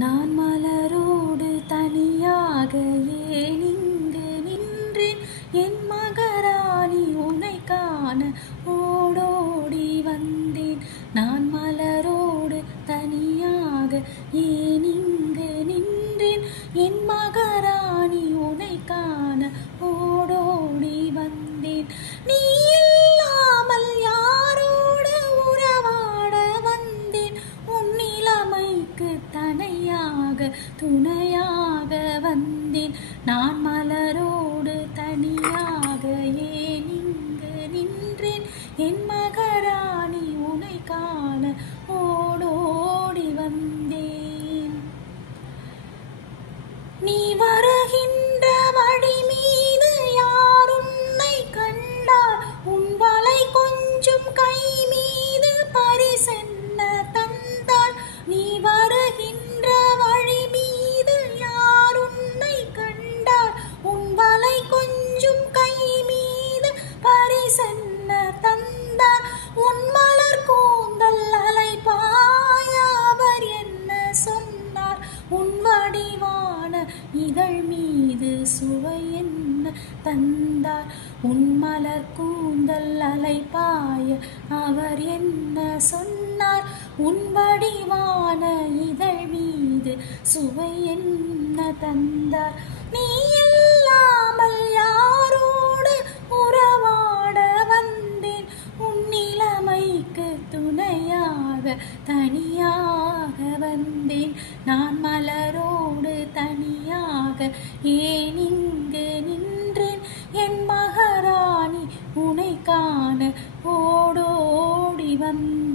நான் மலரோடு தனியாக ஏன் இங்கு நின்றேன்? என் மகாராணி உன்னை காண ஓடோடி வந்தேன். நான் மலரோடு தனியாக ஏன் இங்கு நின்றேன்? என் மகாராணி உன்னை காண ஓடோடி வந்தேன். நீ இல்லாமல் யாரோடு உறவாட வந்தேன்? உன் நிலைமைக்கு துணையாக வந்தேன். நான் மலரோடு தனியாக ஏன் இங்கு நின்றேன்? என் மகாராணி உன்னை காண ஓடோடி வந்தேன். நீ வருகின்ற வழி மீது யார் உன்னை கண்டார்? உன் வலை கொஞ்சம் கை மீது பரிசென்ன தந்தார்? நீ வருகின்ற வழி மீது யார் உன்னை கண்டார்? உன் வலை கொஞ்சம் கை மீது பரிசென்ன தந்தார்? உன் மலர் கூந்தல் அலைபாய அவர் என்ன சொன்னார்? உன் வடிவான இதழ் மீது சுவை என்ன தந்தார்? உன் மலர் கூந்தல் அலைபாய அவர் என்ன சொன்னார்? உன் வடிவான இதழ் மீது சுவை என்ன தந்தார்? நீ இல்லாமல் யாரோடு உறவாட வந்தேன்? உன் நிலைமைக்கு துணையாக தனியாக வந்தேன். நான் மலரோடு தனியாக ஏன் இங்கு நின்றேன்? என் மகாராணி உன்னை காண ஓடோடி வந்தேன்.